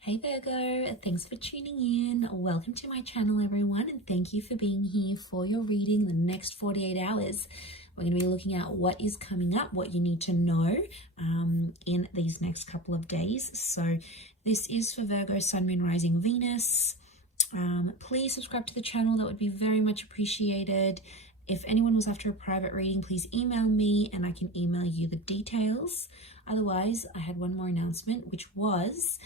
Hey Virgo, thanks for tuning in. Welcome to my channel, everyone, and thank you for being here for your reading the next 48 hours. We're going to be looking at what is coming up, what you need to know in these next couple of days. So this is for Virgo, Sun, Moon, Rising, Venus. Please subscribe to the channel. That would be very much appreciated. If anyone was after a private reading, please email me and I can email you the details. Otherwise, I had one more announcement, which was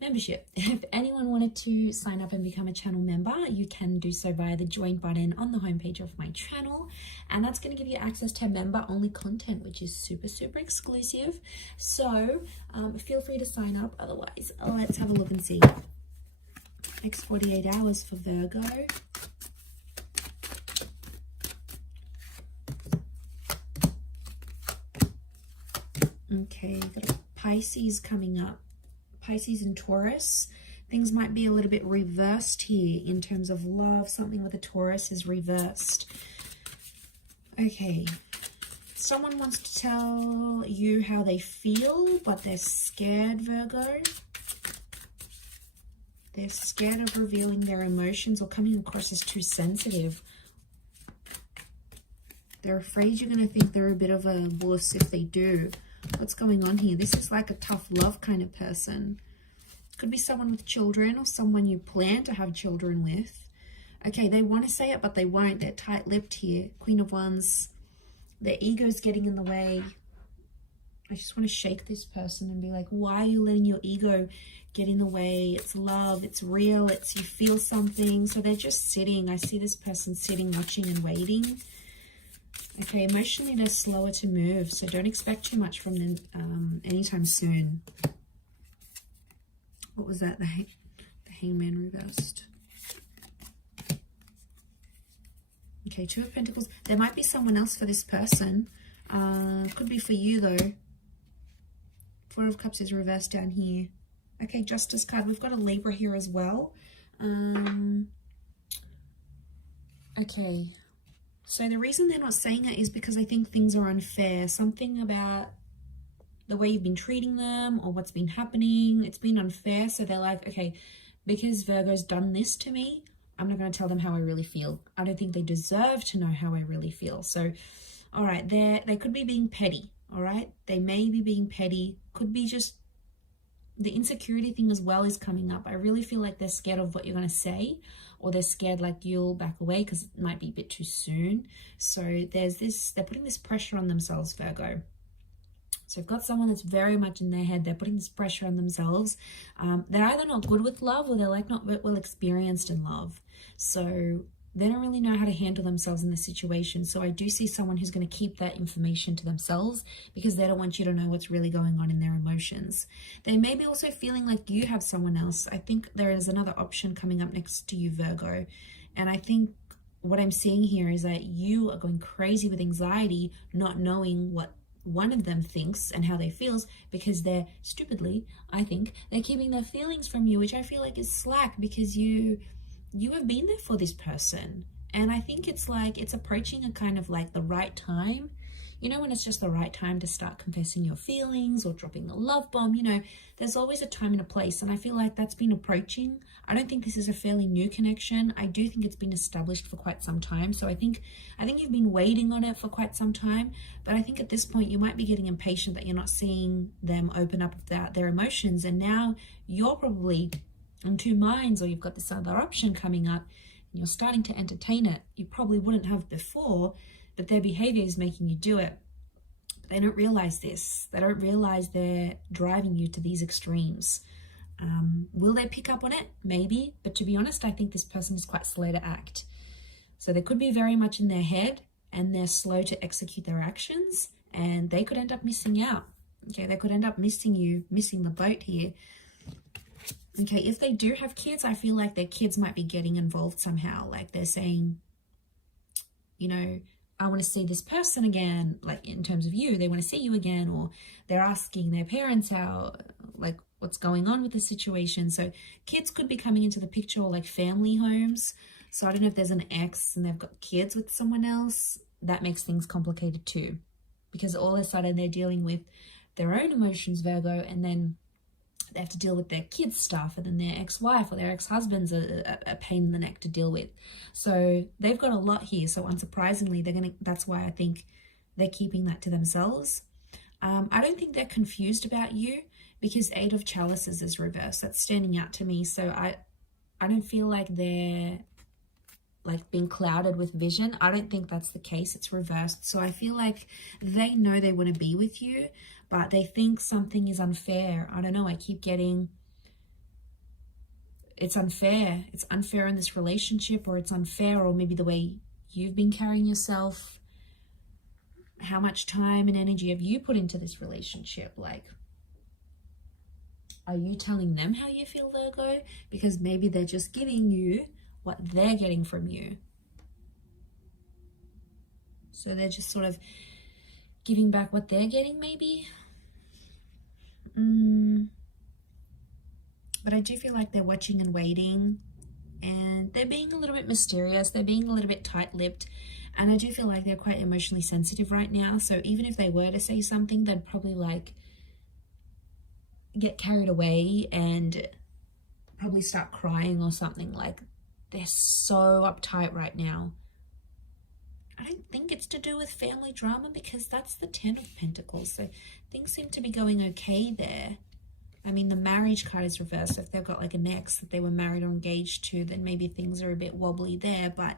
membership. If anyone wanted to sign up and become a channel member, you can do so via the join button on the homepage of my channel, and that's going to give you access to member only content, which is super exclusive. So feel free to sign up. Otherwise, let's have a look and see. Next 48 hours for Virgo. Okay, got a Pisces coming up. Pisces and Taurus. Things might be a little bit reversed here in terms of love. Something with a Taurus is reversed. Okay. Someone wants to tell you how they feel, but they're scared, Virgo. They're scared of revealing their emotions or coming across as too sensitive. They're afraid you're going to think they're a bit of a wuss if they do. What's going on here? This is like a tough love kind of person. Could be someone with children or someone you plan to have children with. Okay, they want to say it, but they won't. They're tight-lipped here. Queen of Wands. Their ego's getting in the way. I just want to shake this person and be like, why are you letting your ego get in the way? It's love. It's real. It's you feel something. So they're just sitting. I see this person sitting, watching and waiting. Okay, emotionally they're slower to move, so don't expect too much from them anytime soon. What was that? The Hangman reversed. Okay, Two of Pentacles. There might be someone else for this person. Could be for you though. Four of Cups is reversed down here. Okay, Justice card. We've got a Libra here as well. Okay. So the reason they're not saying it is because I think things are unfair. Something about the way you've been treating them or what's been happening, it's been unfair. So they're like, okay, because Virgo's done this to me, I'm not going to tell them how I really feel. I don't think they deserve to know how I really feel. So, all right, they could be being petty, all right? They may be being petty. Could be just the insecurity thing as well is coming up. I really feel like they're scared of what you're going to say, or they're scared like you'll back away because it might be a bit too soon. So there's this, they're putting this pressure on themselves, Virgo. So you've got someone that's very much in their head. They're putting this pressure on themselves. They're either not good with love or they're like not well experienced in love. So they don't really know how to handle themselves in this situation. So I do see someone who's going to keep that information to themselves because they don't want you to know what's really going on in their emotions. They may be also feeling like you have someone else. I think there is another option coming up next to you, Virgo. And I think what I'm seeing here is that you are going crazy with anxiety, not knowing what one of them thinks and how they feels because they're stupidly, I think, they're keeping their feelings from you, which I feel like is slack because you have been there for this person. And I think it's like it's approaching a kind of like the right time. You know, when it's just the right time to start confessing your feelings or dropping the love bomb, you know, there's always a time and a place. And I feel like that's been approaching. I don't think this is a fairly new connection. I do think it's been established for quite some time. So I think you've been waiting on it for quite some time. But I think at this point you might be getting impatient that you're not seeing them open up about their emotions. And now you're probably on two minds, or you've got this other option coming up and you're starting to entertain it. You probably wouldn't have before, but their behavior is making you do it. But they don't realize this. They don't realize they're driving you to these extremes. Will they pick up on it? Maybe. But to be honest, I think this person is quite slow to act. So they could be very much in their head and they're slow to execute their actions, and they could end up missing out. Okay, they could end up missing you, missing the boat here. Okay, if they do have kids, I feel like their kids might be getting involved somehow. Like they're saying, you know, I want to see this person again, like in terms of you, they want to see you again, or they're asking their parents out, like what's going on with the situation. So kids could be coming into the picture, or like family homes. So I don't know if there's an ex and they've got kids with someone else. That makes things complicated too, because all of a sudden they're dealing with their own emotions, Virgo, and then they have to deal with their kids' stuff, and then their ex-wife or their ex-husband's a pain in the neck to deal with. So they've got a lot here. So unsurprisingly, that's why I think they're keeping that to themselves. I don't think they're confused about you, because 8 of Chalices is reversed. That's standing out to me. So I don't feel like they're like being clouded with vision. I don't think that's the case. It's reversed. So I feel like they know they want to be with you, but they think something is unfair. I don't know. I keep getting, it's unfair. It's unfair in this relationship, or it's unfair, or maybe the way you've been carrying yourself. How much time and energy have you put into this relationship? Like, are you telling them how you feel, Virgo? Because maybe they're just giving you what they're getting from you. So they're just sort of giving back what they're getting, maybe. But I do feel like they're watching and waiting, and they're being a little bit mysterious. They're being a little bit tight-lipped, and I do feel like they're quite emotionally sensitive right now. So even if they were to say something, they'd probably like get carried away and probably start crying or something. Like, they're so uptight right now. I don't think it's to do with family drama, because that's the 10 of Pentacles. So things seem to be going okay there. I mean, the marriage card is reversed. So if they've got like an ex that they were married or engaged to, then maybe things are a bit wobbly there. But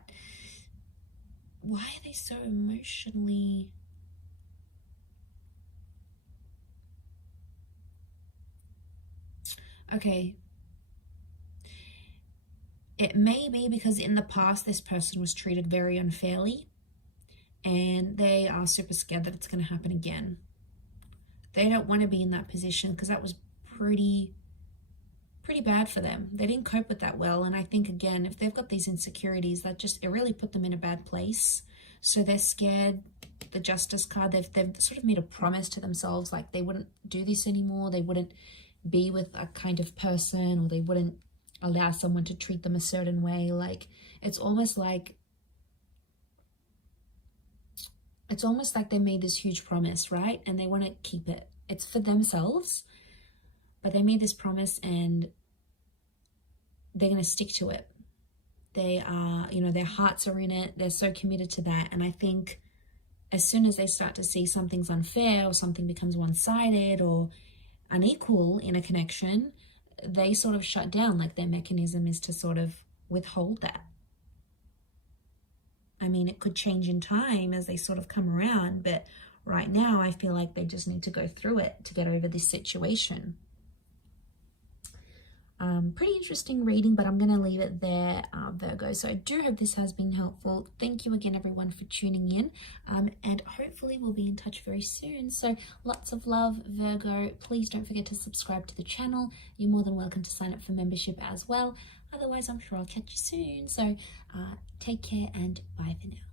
why are they so emotionally... Okay. It may be because in the past this person was treated very unfairly, and they are super scared that it's going to happen again. They don't want to be in that position, because that was pretty bad for them. They didn't cope with that well, and I think, again, if they've got these insecurities, it really put them in a bad place. So they're scared. The Justice card, they've sort of made a promise to themselves, like they wouldn't do this anymore. They wouldn't be with a kind of person, or they wouldn't allow someone to treat them a certain way. Like, it's almost like they made this huge promise, right? And they want to keep it. It's for themselves, but they made this promise and they're going to stick to it. They are, their hearts are in it. They're so committed to that. And I think as soon as they start to see something's unfair, or something becomes one-sided or unequal in a connection, they sort of shut down. Like, their mechanism is to sort of withhold that. I mean, it could change in time as they sort of come around, but right now I feel like they just need to go through it to get over this situation. Pretty interesting reading, but I'm going to leave it there, Virgo. So I do hope this has been helpful. Thank you again, everyone, for tuning in, and hopefully we'll be in touch very soon. So lots of love, Virgo. Please don't forget to subscribe to the channel. You're more than welcome to sign up for membership as well. Otherwise, I'm sure I'll catch you soon. So take care, and bye for now.